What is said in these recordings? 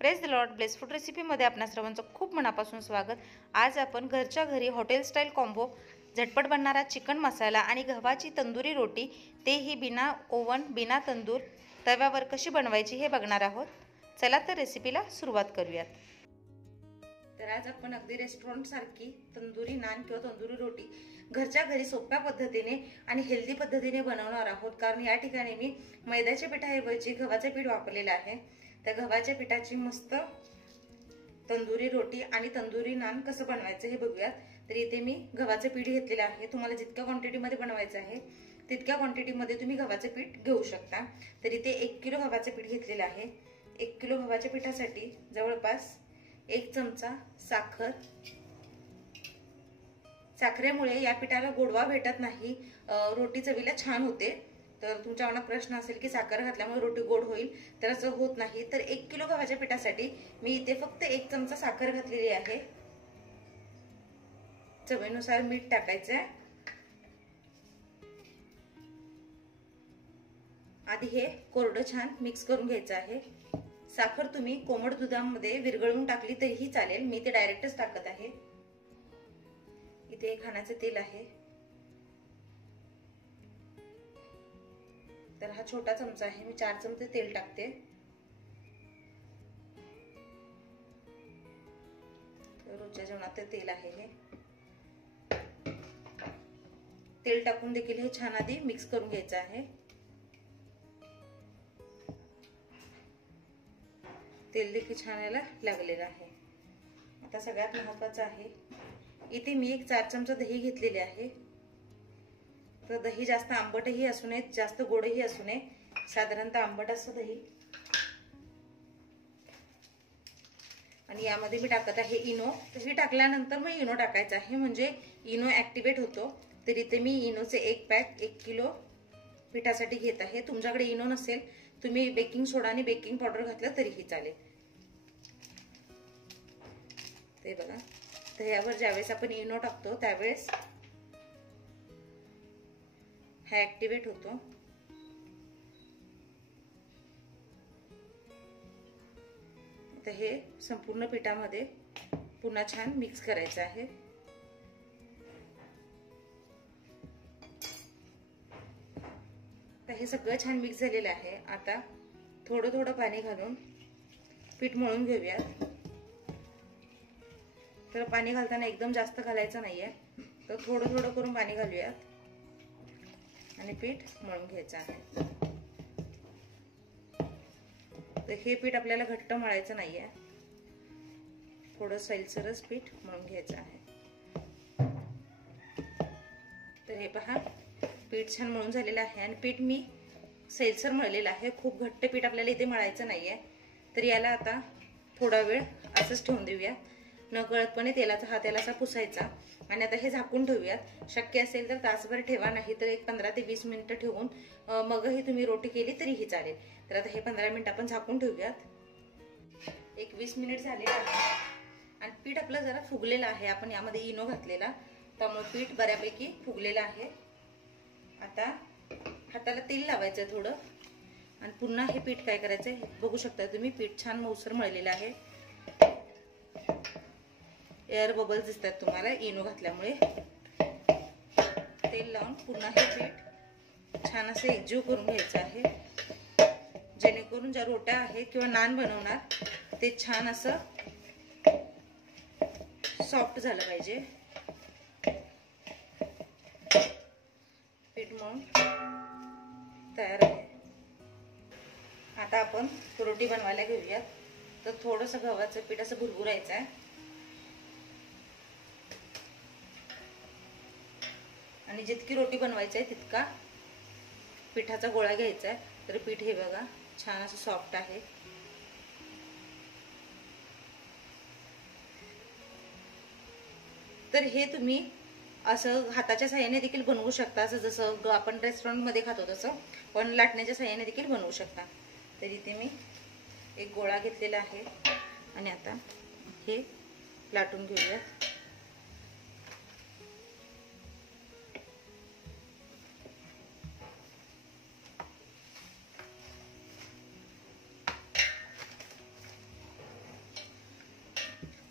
Praise the lord. Bless food रेसिपीमध्ये आपणा सर्वांचं खूप मनापासून स्वागत. आज आपण घरच्या घरी हॉटेल स्टाईल कॉम्बो, झटपट बनणारा चिकन मसाला आणि गव्हाची तंदुरी रोटी, तेही बिना ओव्हन बिना तंदूर तव्यावर कशी बनवायची हे बघणार आहोत. चला तर रेसिपीला सुरुवात करूयात. तर आज आपण अगदी रेस्टॉरंट सारखी तंदुरी नान किंवा तंदुरी रोटी घरच्या घरी सोप्या पद्धतीने आणि हेल्दी पद्धतीने बनवणार आहोत. कारण या ठिकाणी मी मैद्याच्या पिठाऐवजी गव्हाचे पीठ वापरलेले आहे. त्या गव्हाच्या पिठाची मस्त तंदुरी रोटी आणि तंदुरी नान कसं बनवायचं हे बघूयात. तर इथे मी गव्हाचे पीठ घेतलेले आहे. तुम्हाला जितक्या क्वांटिटीमध्ये बनवायचं आहे तितक्या क्वांटिटीमध्ये तुम्ही गव्हाचे पीठ घेऊ शकता. तर इथे 1 किलो गव्हाचे पीठ घेतलेले आहे. 1 किलो गव्हाच्या पिठासाठी जवळपास 1 चमचा साखर. साखरेमुळे या पिठाला गोडवा भेटत नाही, रोटी चवीला छान होते. तर तुमच्या मनात प्रश्न असेल की साखर घातल्यामुळे रोटी गोड होईल, तर असं होत नाही. तर 1 किलो गव्हाच्या पिठासाठी मी इथे फक्त 1 चमचा साखर घातलेली आहे. चवीनुसार मीठ टाकायचं आहे. आधी हे कोरडं छान मिक्स करून घ्यायचं आहे. साखर तुम्ही कोमट दुधामध्ये विरघळवून टाकली तरीही चालेल. मी ते डायरेक्टच टाकत आहे. इथे खाण्याचे तेल आहे. तर हा छोटा चमचा आहे, मी 4 चमचे तेल टाकते. रोजच्या जेवणात ते तेल आहे. हे तेल टाकून देखील हे छान आधी मिक्स करून घ्यायचं आहे. तेल देखील छान याला लागलेलं आहे. आता सगळ्यात महत्त्वाचं आहे, इथे मी 4 चमचा दही घेतलेले आहे. तर दही जास्त आंबटही असू नये, जास्त गोडही असू नये, साधारणतः आंबट असं दही. आणि यामध्ये मी टाकत आहे इनो. दही टाकल्यानंतर मग इनो टाकायचं आहे, म्हणजे इनो ऍक्टिव्हेट होतो. तर इथे मी इनोचे 1 पॅक 1 किलो पिठासाठी घेत आहे. तुमच्याकडे इनो नसेल, तुम्ही बेकिंग सोडा आणि बेकिंग पावडर घातलं तरीही चालेल. ते बघा, दह्यावर ज्यावेळेस आपण इनो टाकतो त्यावेळेस हा ऍक्टिव्हेट होतो. तर हे संपूर्ण पिठामध्ये पुन्हा छान मिक्स करायचं आहे. तर हे सगळं छान मिक्स झालेलं आहे. आता थोडं थोडं पाणी घालून पीठ मळून घेऊयात. तर पाणी घालताना एकदम जास्त घालायचं नाहीये, तर थोडं थोडं करून पाणी घालूयात आणि पीठ मळून घ्यायचं आहे. तर हे पीठ आपल्याला घट्ट मळायचं नाहीये, थोडं सैलसरच पीठ मळून घ्यायचं आहे. तर हे पहा, पीठ छान मळून झालेलं आहे आणि पीठ मी सैलसर मळलेलं आहे. खूप घट्ट पीठ आपल्याला इथे मळायचं नाहीये. तर याला आता थोडा वेळ असंच ठेवून देऊया. नकळतपणे तेलाचा हात याला असा पुसायचा आणि आता हे झाकून ठेवूयात. शक्य असेल तर तासभर ठेवा, नाही तर एक 15 ते 20 मिनिटं ठेवून मगही तुम्ही रोटी केली तरीही चालेल. तर आता हे 15 मिनिट आपण झाकून ठेवूयात. एक 20 मिनिट झालेले आहे आणि पीठ आपलं जरा फुगलेलं आहे. आपण यामध्ये इनो घातलेला, त्यामुळे पीठ बऱ्यापैकी फुगलेलं आहे. आता हाताला तेल लावायचं थोडं आणि पुन्हा हे पीठ काय करायचं बघू शकता तुम्ही. पीठ छान मऊसर मळलेलं आहे. एअर बबल्स दिसतात तुम्हाला इनो घातल्यामुळे. तेल लावून पुन्हा हे पीठ छान असं एकजीव करून घ्यायचं आहे, जेणेकरून ज्या रोट्या आहेत किंवा नान बनवणार ते छान असं सॉफ्ट झालं पाहिजे. पीठ मळून तयार आहे. आता आपण रोटी बनवायला घेऊयात. तर थोडंसं गव्हाचं पीठ असं भुरभुरायचं आहे आणि जितकी रोटी बनवायची आहे तितका पिठाचा गोळा घ्यायचा आहे. तर पीठ हे बघा छान असं सॉफ्ट आहे. तर हे तुम्ही असं हाताच्या साहाय्याने देखील बनवू शकता, असं जसं आपण रेस्टॉरंटमध्ये खातो तसं, पण लाटण्याच्या साहाय्याने देखील बनवू शकता. तर इथे मी एक गोळा घेतलेला आहे आणि आता हे लाटून घेऊया.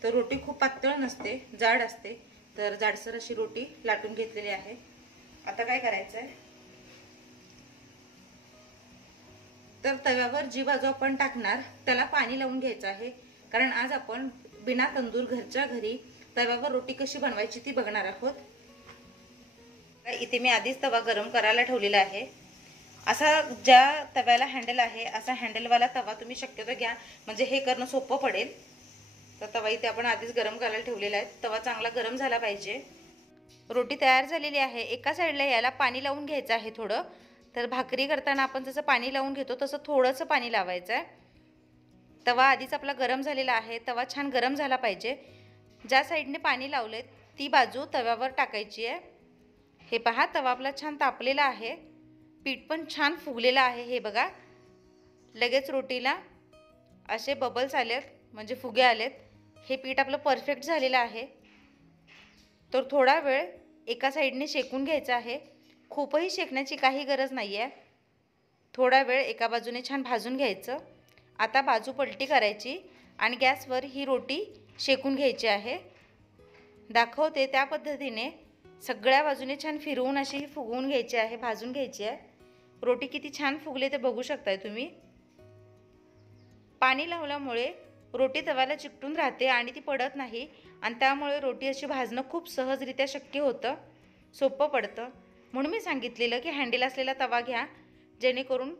तर रोटी खूप पातळ नसते, जाड असते, तर जाडसर अशी रोटी लाटून घेतलेली आहे. आता काय करायचंय, तर तव्यावर जी बाजू आपण टाकणार त्याला पाणी लावून घ्यायचं आहे, कारण आज आपण बिना तंदूर घरच्या घरी तव्यावर रोटी कशी बनवायची ती बघणार आहोत. इथे मी आधीच तवा गरम करायला ठेवलेला आहे. असा ज्या तव्याला हँडल आहे असा हँडलवाला तवा तुम्ही शक्यतो घ्या, म्हणजे हे करणं सोपं पडेल. तर तवा इथे आपण आधीच गरम करायला ठेवलेला आहे. तवा चांगला गरम झाला पाहिजे. रोटी तयार झालेली आहे. एका साईडला याला पाणी लावून घ्यायचं आहे थोडं. तर भाकरी करताना आपण जसं पाणी लावून घेतो तसं थोडंसं पाणी लावायचं आहे. तवा आधीच आपला गरम झालेला आहे. तवा छान गरम झाला पाहिजे. ज्या साईडने पाणी लावले ती बाजू तव्यावर टाकायची आहे. हे पहा, तवा आपला छान तापलेला आहे. पीठ पण छान फुगलेलं आहे. हे बघा, लगेच रोटीला असे बबल्स आलेत, म्हणजे फुगे आलेत. हे पीठ आपलं परफेक्ट झालेलं आहे. तर थोडा वेळ एका साईडने शेकून घ्यायचं आहे. खूपही शेकण्याची काही गरज नाही आहे. थोडा वेळ एका बाजूने छान भाजून घ्यायचं. आता बाजू पलटी करायची आणि गॅसवर ही रोटी शेकून घ्यायची आहे. दाखवते त्या पद्धतीने सगळ्या बाजूने छान फिरवून अशी फुगवून घ्यायची आहे, भाजून घ्यायची आहे. रोटी किती छान फुगले ते बघू शकताय तुम्ही. पाणी लावल्यामुळे रोटी तव्याला चिकटून राहते आणि ती पडत नाही, आणि त्यामुळे रोटी अशी भाजणं खूप सहजरित्या शक्य होतं, सोपं पडतं. म्हणून मी सांगितलेलं की हँडल असलेला तवा घ्या, जेणेकरून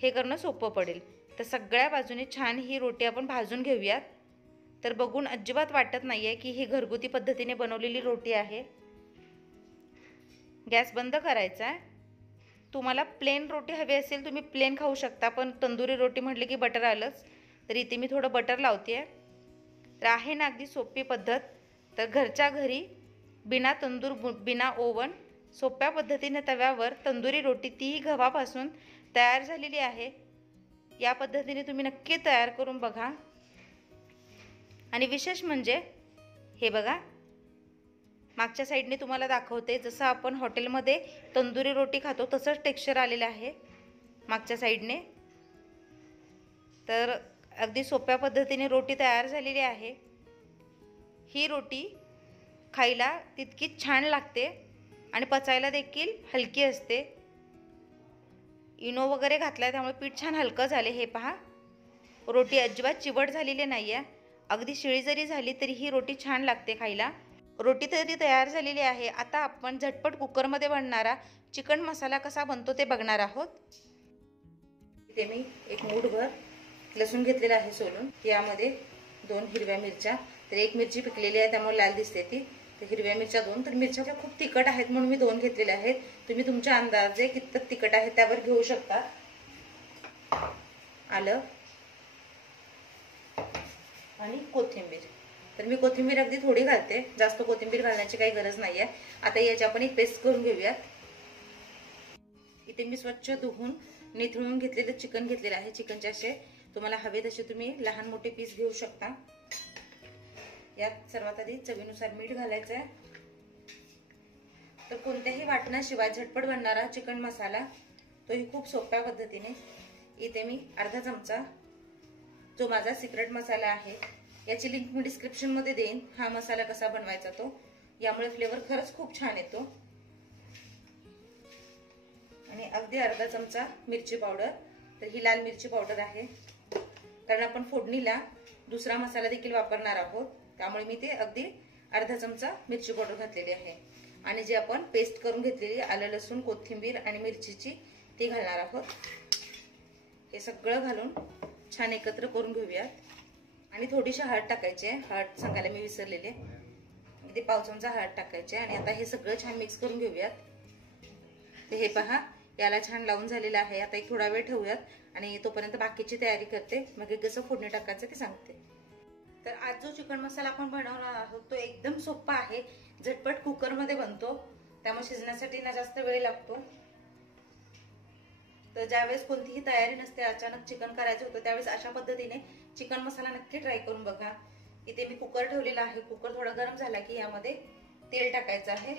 हे करणं सोपं पडेल. तर सगळ्या बाजूने छान ही रोटी आपण भाजून घेऊयात. तर बघून अजिबात वाटत नाही आहे की ही घरगुती पद्धतीने बनवलेली रोटी आहे. गॅस बंद करायचा आहे. तुम्हाला प्लेन रोटी हवी असेल तुम्ही प्लेन खाऊ शकता, पण तंदुरी रोटी म्हटली की बटर आलंच. तर इथे मी थोडं बटर लावते आहे. तर आहे ना अगदी सोपी पद्धत. तर घरच्या घरी बिना तंदूर बिना ओव्हन सोप्या पद्धतीने तव्यावर तंदुरी रोटी, तीही गव्हापासून तयार झालेली आहे. या पद्धतीने तुम्ही नक्की तयार करून बघा. आणि विशेष म्हणजे हे बघा, मागच्या साईडने तुम्हाला दाखवते, जसं आपण हॉटेलमध्ये तंदुरी रोटी खातो तसंच टेक्स्चर आलेलं आहे मागच्या साईडने. तर अगदी सोप्या पद्धतीने रोटी तयार झालेली आहे. ही रोटी खायला तितकीच छान लागते आणि पचायला देखील हलकी असते. इनो वगैरे घातला आहे त्यामुळे पीठ छान हलकं झाले. हे पहा, रोटी अजिबात चिवट झालेली नाही आहे. अगदी शिळी जरी झाली तरी ही रोटी छान लागते खायला. रोटी तरी तयार झालेली आहे. आता आपण झटपट कुकरमध्ये बनणारा चिकन मसाला कसा बनतो ते बघणार आहोत. इथे मी एक मूठभर लसूण घेतलेला आहे सोलून. यामध्ये 2 हिरव्या मिरच्या, तर एक मिरची पिकलेली आहे त्यामुळे लाल दिसते ती. तर हिरव्या मिरच्या 2, तर मिरच्या खूप तिखट आहेत म्हणून मी 2 घेतलेल्या आहेत. तुम्ही तुमच्या अंदाजे कितपत तिखट आहे त्यावर घेऊ शकता. आलं आणि कोथिंबीर. तर मी कोथिंबीर अगदी थोडी घालते, जास्त कोथिंबीर घालण्याची काही गरज नाही आहे. आता याची आपण एक पेस्ट करून घेऊयात. इथे मी स्वच्छ धुवून निथळून घेतलेलं चिकन घेतलेलं आहे. चिकनचे असे तुम्हाला हवे तसे तुम्ही लहान मोठे पीस घेऊ शकता. यात सर्वात आधी चवीनुसार मीठ घालायचं आहे. तर कोणत्याही वाटणाशिवाय झटपट बनणारा चिकन मसाला, तोही खूप सोप्या पद्धतीने. इथे मी अर्धा चमचा जो माझा सिक्रेट मसाला आहे, याची लिंक मी डिस्क्रिप्शन मध्ये देईन. हा मसाला कसा बनवायचा तो, यामुळे फ्लेवर खरंच खूप छान येतो. आणि अगदी अर्धा चमचा मिरची पावडर. तर ही लाल मिरची पावडर आहे, कारण आपण फोडणीला दुसरा मसाला देखील वापरणार आहोत, त्यामुळे मी ते अगदी अर्धा चमचा मिरची पावडर घातलेली आहे. आणि जे आपण पेस्ट करून घेतलेली आलं लसूण कोथिंबीर आणि मिरचीची ती घालणार आहोत. हे सगळं घालून छान एकत्र करून घेऊयात. आणि थोडीशी हळद टाकायची आहे. हळद सांगायला मी विसरलेले. इथे पाव चमचा हळद टाकायची आहे. आणि आता हे सगळं छान मिक्स करून घेऊयात. तर हे पहा, याला छान लावून झालेलं आहे. आता एक थोडा वेळ ठेवूयात आणि तोपर्यंत बाकीची तयारी करते. मग कसं फोडणी टाकायचं ते सांगते. तर आज जो चिकन मसाला आपण बनवणार आहोत तो एकदम सोपा आहे. झटपट कुकरमध्ये बनतो, त्यामुळे शिजण्यासाठी ना जास्त वेळ लागतो. तर ज्यावेळेस कोणतीही तयारी नसते, अचानक चिकन करायचं होतं, त्यावेळेस अशा पद्धतीने चिकन मसाला नक्की ट्राय करून बघा. इथे मी कुकर ठेवलेला आहे. कुकर थोडा गरम झाला की यामध्ये तेल टाकायचं आहे.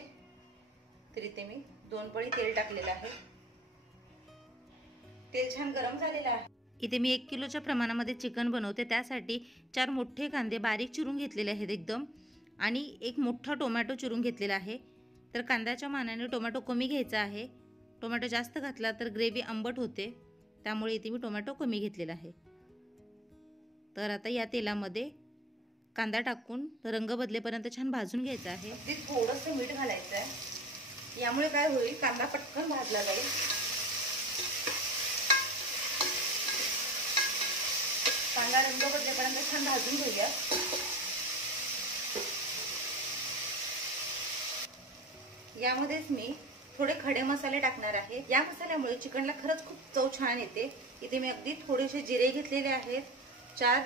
तर इथे मी 2 पळी तेल टाकलेलं आहे. तेल छान गरम झालेलं आहे. इथे मी 1 किलोच्या प्रमाणामध्ये चिकन बनवते, त्यासाठी 4 मोठे कांदे बारीक चिरून घेतलेले आहेत एकदम, आणि एक मोठा टोमॅटो चिरून घेतलेला आहे. तर कांद्याच्या मानाने टोमॅटो कमी घ्यायचा आहे. टोमॅटो जास्त घातला तर ग्रेव्ही आंबट होते, त्यामुळे इथे मी टोमॅटो कमी घेतलेला आहे. तर आता या तेलामध्ये कांदा टाकून रंग बदलेपर्यंत छान भाजून घ्यायचा आहे. अगदी थोडंसं मीठ घालायचं आहे, यामुळे काय होईल, कांदा पटकन भाजला जाईल. कांदा रंग बदलेपर्यंत छान भाजून घेऊया. यामध्येच मी थोडे खडे मसाले टाकणार आहे. या मसाल्यामुळे चिकनला खरंच खूप चव छान येते. इथे मी अगदी थोडेसे जिरे घेतलेले आहेत, 4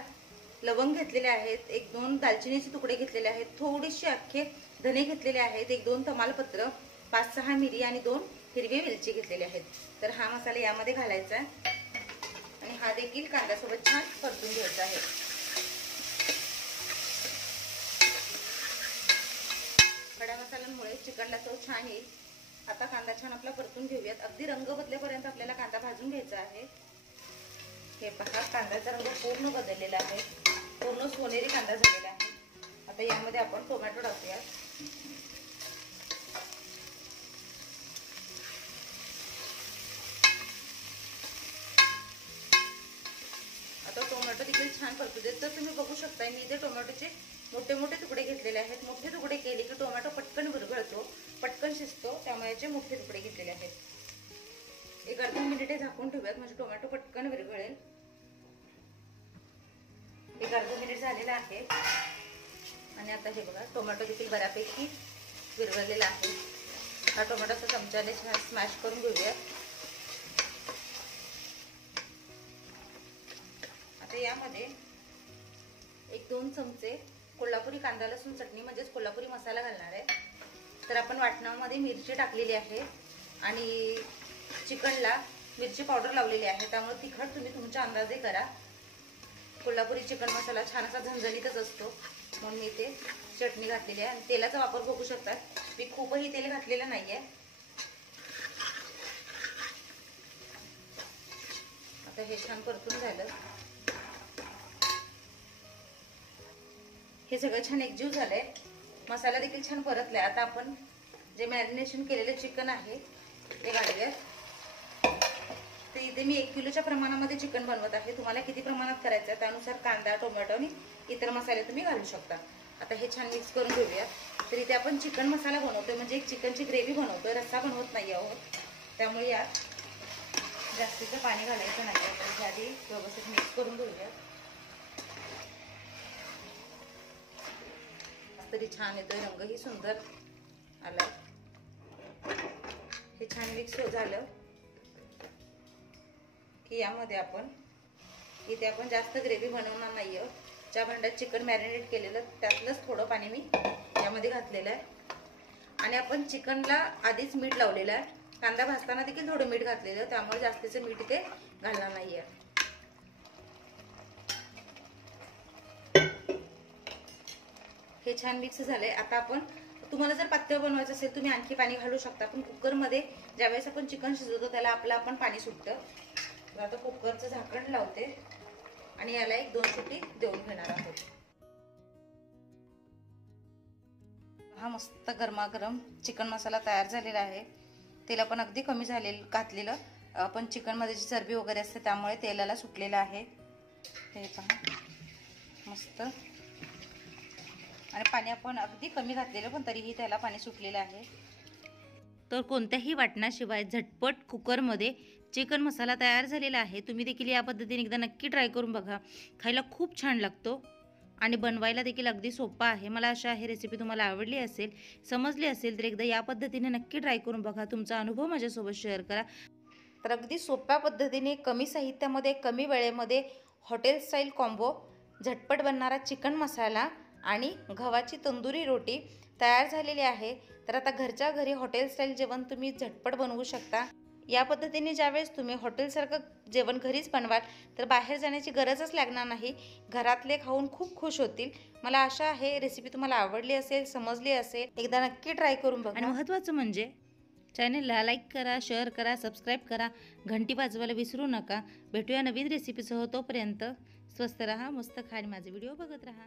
लवंग घेतलेले आहेत, 1-2 दालचिनीचे तुकडे घेतलेले आहेत, थोडेसे अख्खे धने घेतलेले आहेत, 1-2 तमालपत्र, 5-6 मिरी आणि 2 हिरवी मिरची घेतलेली आहेत. तर हा मसाला यामध्ये घालायचा आहे आणि हा देखील कांद्यासोबत छान परतून घ्यायचा आहे. खड्या मसाल्यांमुळे चिकनला चव छान येईल. आता कांदा छान आपला परतून घेऊयात. अगदी रंग बदलेपर्यंत आपल्याला कांदा भाजून घ्यायचा आहे. हे पहा, कांद्याचा रंग पूर्ण बदललेला आहे, पूर्ण सोनेरी कांदा झालेला आहे. आता यामध्ये आपण टोमॅटो टाकूयात. आता टोमॅटो देखील छान परतू देत. तर तुम्ही बघू शकता, मी इथे टोमॅटोचे मोठे मोठे तुकडे घेतलेले आहेत. मोठे तुकडे केले की टोमॅटो पटकन विरघळतो, पटकन शिजतो, त्यामुळे याचे मोठे तुकडे घेतलेले आहेत. 1-2 मिनिटे झाकून ठेवूयात, म्हणजे टोमॅटो पटकन विरघळेल. 1-2 मिनिट झालेला आहे आणि आता हे बघा, टोमॅटो देखील बऱ्यापैकी विरघळलेला आहे. हा टोमॅटोचा चमच्याने छान स्मॅश करून घेऊया. आता यामध्ये 1-2 चमचे कोल्हापुरी कांदा लसूण चटणी म्हणजेच कोल्हापुरी मसाला घालणार आहे. तर आपण वाटणामध्ये मिरची टाकलेली आहे आणि चिकनला मिरची पावडर लावलेली आहे, त्यामुळे तिखट तुम्ही तुमच्या अंदाजे करा. कोल्हापुरी चिकन मसाला छान असा झणझणीतच असतो, म्हणून मी इथे चटणी घातलेली आहे. आणि तेलाचा वापर बघू शकता, मी खूपही तेल घातलेलं नाहीये. आता हे छान परतून झालं. हे सगळं छान एकजीव झालंय, मसाला देखील छान परतलाय. आता आपण जे मॅरिनेशन केलेले चिकन आहे ते घालूया. तर इथे मी 1 किलोच्या प्रमाणामध्ये चिकन बनवत आहे. तुम्हाला किती प्रमाणात करायचं आहे त्यानुसार कांदा, टोमॅटो आणि इतर मसाले तुम्ही घालू शकता. आता हे छान मिक्स करून घेऊया. तर इथे आपण चिकन मसाला बनवतोय, म्हणजे एक चिकनची ग्रेव्ही बनवतोय, रस्सा बनवत नाही आहोत. त्यामुळे यात जास्तीचं पाणी घालायचं नाही. तर आधी व्यवस्थित मिक्स करून घेऊया. तरी छान येतोय, रंगही सुंदर आलाय. हे छान मिक्स झालं की यामध्ये आपण इथे आपण जास्त ग्रेव्ही बनवणार नाहीये. ज्या भांड्यात चिकन मॅरिनेट केलेलं त्यातलंच थोडं पाणी मी यामध्ये घातलेलं आहे. आणि आपण चिकनला आधीच मीठ लावलेलं आहे, कांदा भाजताना देखील थोडं मीठ घातलेलं, त्यामुळे जास्तीचं मीठ इथे घालणार नाहीये. हे छान मिक्स झालंय. आता आपण, तुम्हाला जर पातळ बनवायचं असेल तुम्ही आणखी पाणी घालू शकता, पण कुकरमध्ये ज्यावेळेस आपण चिकन शिजवतो त्याला आपण पाणी सुटतं. तर आता कुकरचं झाकण लावते आणि याला 1-2 शिटी देऊन घेणार आहोत. हा मस्त गरमागरम चिकन मसाला तयार झालेला आहे. तेल आपण अगदी कमी घातलेलं, आपण चिकन मध्ये जी चरबी वगैरे असते त्यामुळे तेलाला सुटलेलं आहे. हे पहा मस्त. आणि पाणी आपण अगदी कमी घातलेलं, पण तरीही त्याला पाणी सुटलेलं आहे. तर कोणत्याही वाटणाशिवाय झटपट कुकरमध्ये चिकन मसाला तयार झालेला आहे. तुम्ही देखील या पद्धतीने एकदा नक्की ट्राय करून बघा. खायला खूप छान लागतो आणि बनवायला देखील अगदी सोपा आहे. मला आशा आहे रेसिपी तुम्हाला आवडली असेल, समजली असेल. तर एकदा या पद्धतीने नक्की ट्राय करून बघा. तुमचा अनुभव माझ्यासोबत शेअर करा. तर अगदी सोप्या पद्धतीने, कमी साहित्यामध्ये, कमी वेळेमध्ये हॉटेल स्टाईल कॉम्बो, झटपट बनणारा चिकन मसाला आणि गव्हाची तंदुरी रोटी तयार झालेली आहे. तर आता घरच्या घरी हॉटेल स्टाईल जेवण तुम्ही झटपट बनवू शकता. या पद्धतीने ज्यावेळेस तुम्ही हॉटेलसारखं जेवण घरीच बनवाल तर बाहेर जाण्याची गरजच लागणार नाही. घरातले खाऊन खूप खुश होतील. मला आशा आहे रेसिपी तुम्हाला आवडली असेल, समजली असेल. एकदा नक्की ट्राय करून बघा. आणि महत्त्वाचं म्हणजे चॅनलला लाईक करा, शेअर करा, सबस्क्राईब करा, घंटी वाजवायला विसरू नका. भेटूया नवीन रेसिपीसह. तोपर्यंत स्वस्त रहा, मस्त खा आणि माझे व्हिडिओ बघत रहा.